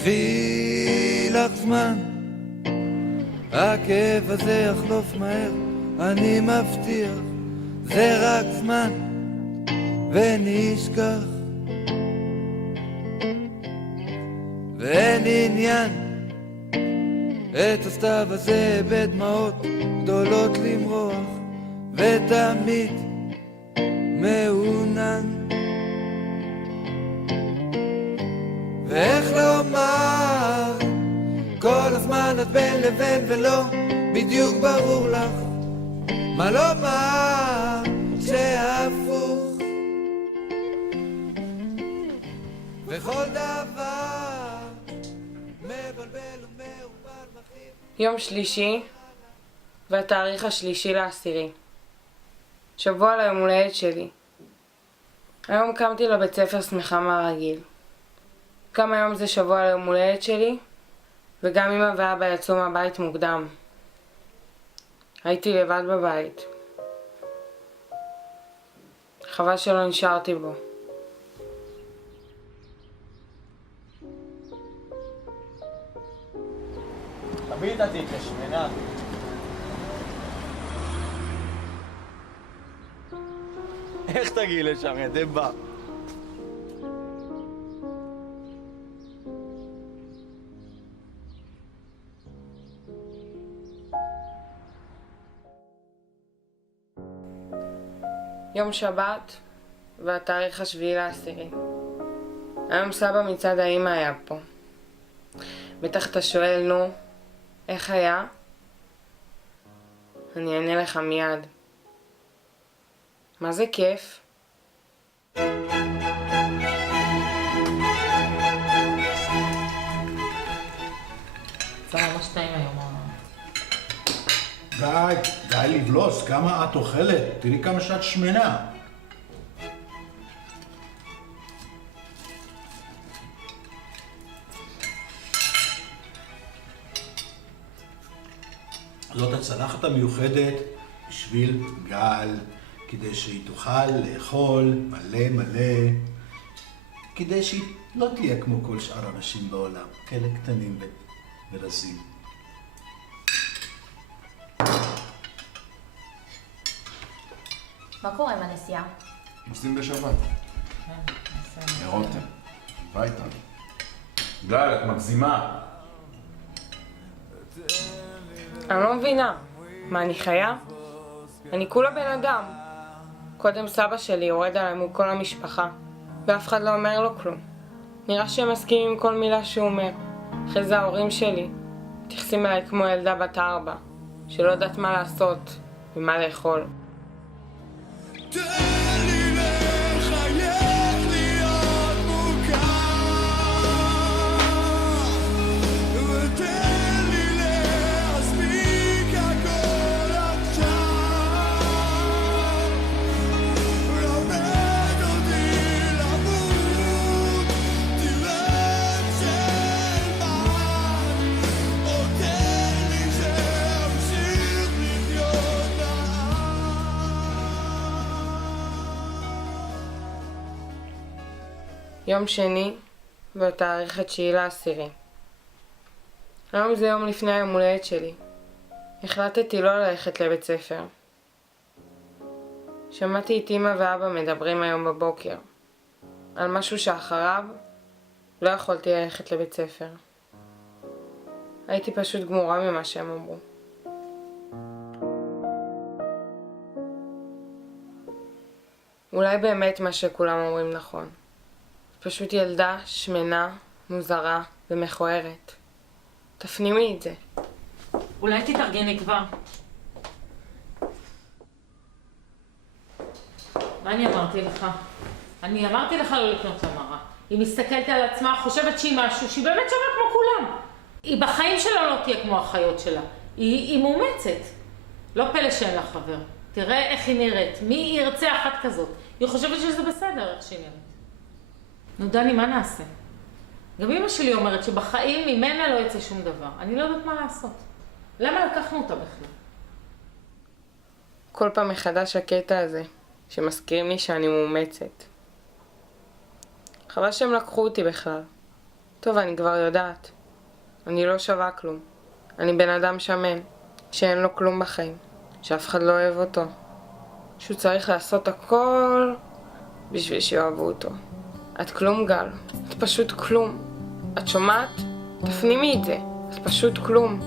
קחי לך זמן, הכאב הזה יחלוף מהר, אני מבטיח, זה רק זמן ונשכח. ואין עניין את הסתיו הזה בדמעות גדולות למרוח, ותמיד מעונן. ואיך לומר, כל הזמן את בין לבין ולא בדיוק ברור לך מה לומר שהפוך. וכל דבר מבלבל ומעורפל מכיר. יום שלישי והתאריך 3/10, שבוע ליום הולדת שלי. היום קמתי לבית ספר שמחה מהרגיל. גם היום זה שבוע ליום הולדת שלי, וגם אמא ואבא יצאו מהבית מוקדם. הייתי לבד בבית. חבל שלא נשארתי בו. תביא את התיק לשמנה. איך תגיעי לשם, יא דבה? יום שבת והתאריך 7/10. היום סבא מצד האמא היה פה. בטח אתה שואל, נו, איך היה? אני אענה לך מיד. מה זה כיף? זה ממש טעים היום. די לבלוס, כמה את אוכלת? תראי כמה שאת שמנה. זאת הצלחת המיוחדת בשביל גל, כדי שהיא תוכל לאכול מלא מלא, כדי שהיא לא תהיה כמו כל שאר האנשים בעולם, כאלה קטנים ורזים. מה קורה עם הנסיעה? נוסעים בשבת. רותם, ביתה. גל, את מגזימה. אני לא מבינה. מה, אני חיה? אני כולה בן אדם. קודם סבא שלי יורד עליי מול כל המשפחה, ואף אחד לא אומר לו כלום. נראה שהם מסכימים עם כל מילה שהוא אומר. אחרי זה ההורים שלי מתייחסים אליי כמו ילדה בת 4, שלא יודעת מה לעשות ומה לאכול. תן לי לחייך להיות מוכר, ותן לי להספיק הכל עכשיו. לומד אותי למות, תראה של מן, או תן לי שאמשיך לחיות לעם. יום שני והתאריך 9/10. היום זה יום לפני היום הולדת שלי. החלטתי לא ללכת לבית ספר. שמעתי את אמא ואבא מדברים היום בבוקר על משהו שאחריו לא יכולתי ללכת לבית ספר. הייתי פשוט גמורה ממה שהם אמרו. אולי באמת מה שכולם אומרים נכון. פשוט ילדה שמנה, מוזרה ומכוערת. תפנימי את זה. אולי תתארגני כבר. מה אני אמרתי לך? אני אמרתי לך לא לקנות למראה. היא מסתכלת על עצמה, חושבת שהיא משהו, שהיא באמת שווה כמו כולם. היא בחיים שלה לא תהיה כמו החיות שלה. היא מאומצת. לא פלא שאין לה חבר. תראה איך היא נראית. מי ירצה אחת כזאת? היא חושבת שזה בסדר איך שהיא נראית. נו דני, מה נעשה? גם אמא שלי אומרת שבחיים ממנה לא יצא שום דבר. אני לא יודעת מה לעשות. למה לקחנו אותה בכלל? כל פעם מחדש הקטע הזה, שמזכירים לי שאני מאומצת. חבל שהם לקחו אותי בכלל. טוב, אני כבר יודעת. אני לא שווה כלום. אני בן אדם שמן, שאין לו כלום בחיים, שאף אחד לא אוהב אותו. שהוא צריך לעשות הכל בשביל שיאהבו אותו. את כלום, גל. את פשוט כלום. את שומעת? תפנימי את זה. את פשוט כלום.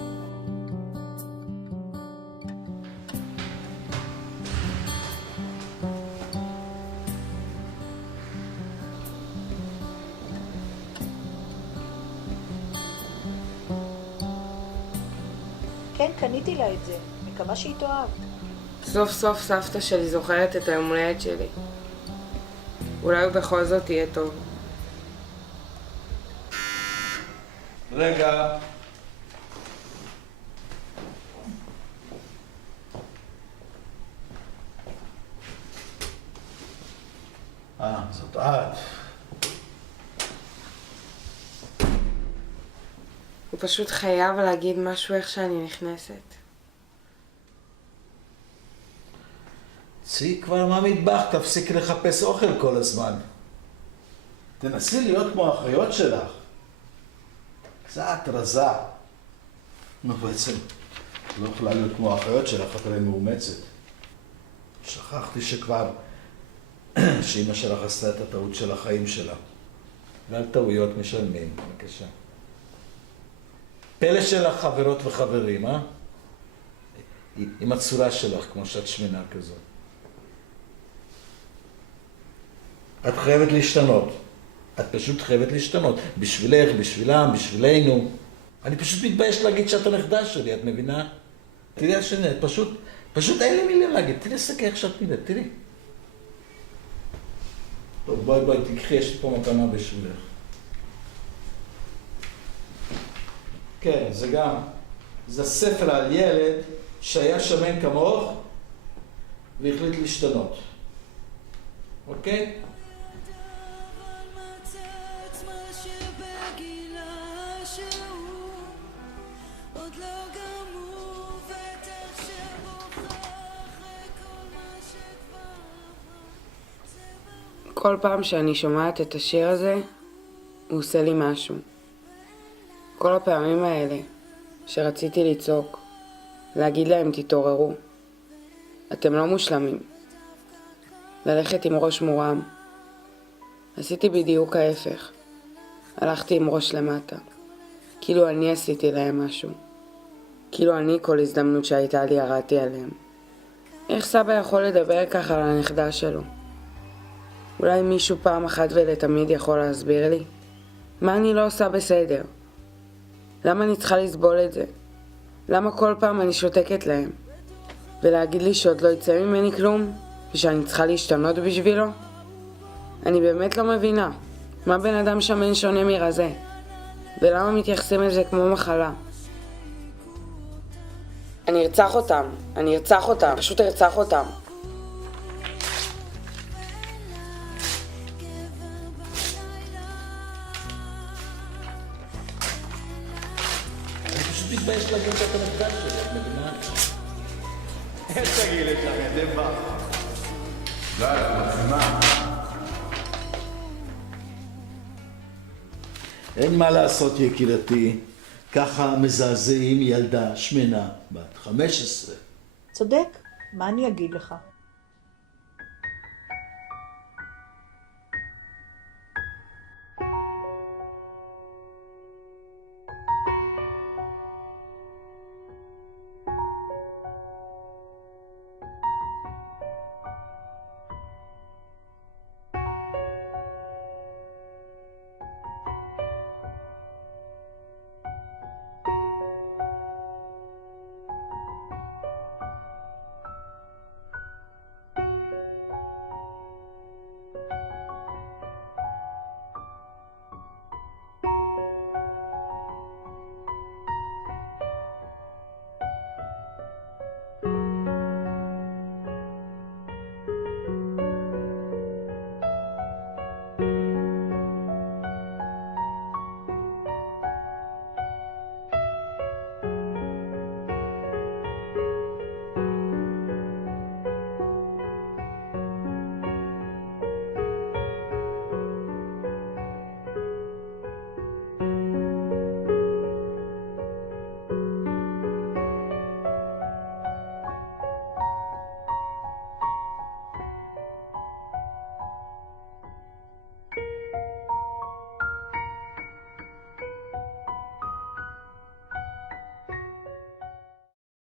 כן, קניתי לה את זה. מקווה שהיא תאהב. סוף סוף סבתא שלי זוכרת את היום הולדת שלי. אולי הוא בכל זאת יהיה טוב. רגע. זאת את. הוא פשוט חייב להגיד משהו איך שאני נכנסת. צאי כבר מהמטבח, תפסיקי לחפש אוכל כל הזמן. תנסי להיות כמו האחיות שלך. קצת רזה. נו, בעצם לא יכולה להיות כמו האחיות שלך, את הרי מאומצת. שכחתי שכבר שאמא שלך עשתה את הטעות של החיים שלה. ועל טעויות משלמים, בבקשה. פלא שלך חברות וחברים, אה? עם הצורה שלך, כמו שאת שמנה כזאת. את חייבת להשתנות. את פשוט חייבת להשתנות. בשבילך, בשבילם, בשבילנו. אני פשוט מתבייש להגיד שאת הנכדה שלי, את מבינה? תראי השני, את פשוט אין לי מילים להגיד. תראי סקי איך שאת נראית, תראי. טוב, בואי, תקחי, יש לי פה מתנה בשבילך. כן, זה ספר על ילד שהיה שמן כמוך והחליט להשתנות. אוקיי? כל פעם שאני שומעת את השיר הזה, הוא עושה לי משהו. כל הפעמים האלה שרציתי לצעוק, להגיד להם תתעוררו. אתם לא מושלמים. ללכת עם ראש מורם. עשיתי בדיוק ההפך. הלכתי עם ראש למטה. כאילו אני עשיתי להם משהו. כאילו אני כל הזדמנות שהייתה לי ירדתי עליהם. איך סבא יכול לדבר ככה על הנכדה שלו? אולי מישהו פעם אחת ולתמיד יכול להסביר לי? מה אני לא עושה בסדר? למה אני צריכה לסבול את זה? למה כל פעם אני שותקת להם? ולהגיד לי שעוד לא יצא ממני כלום? ושאני צריכה להשתנות בשבילו? אני באמת לא מבינה. מה בן אדם שמן שונה מרזה? ולמה מתייחסים לזה כמו מחלה? אני ארצח אותם, פשוט ארצח אותם. מתבייש להגיד שאת הנכדה שלי, את מבינה? איך תגיעי לשם, ידי בר? גל, את מגזימה. אין מה לעשות, יקירתי. ככה מזעזעים ילדה שמנה בת 15. צודק, מה אני אגיד לך?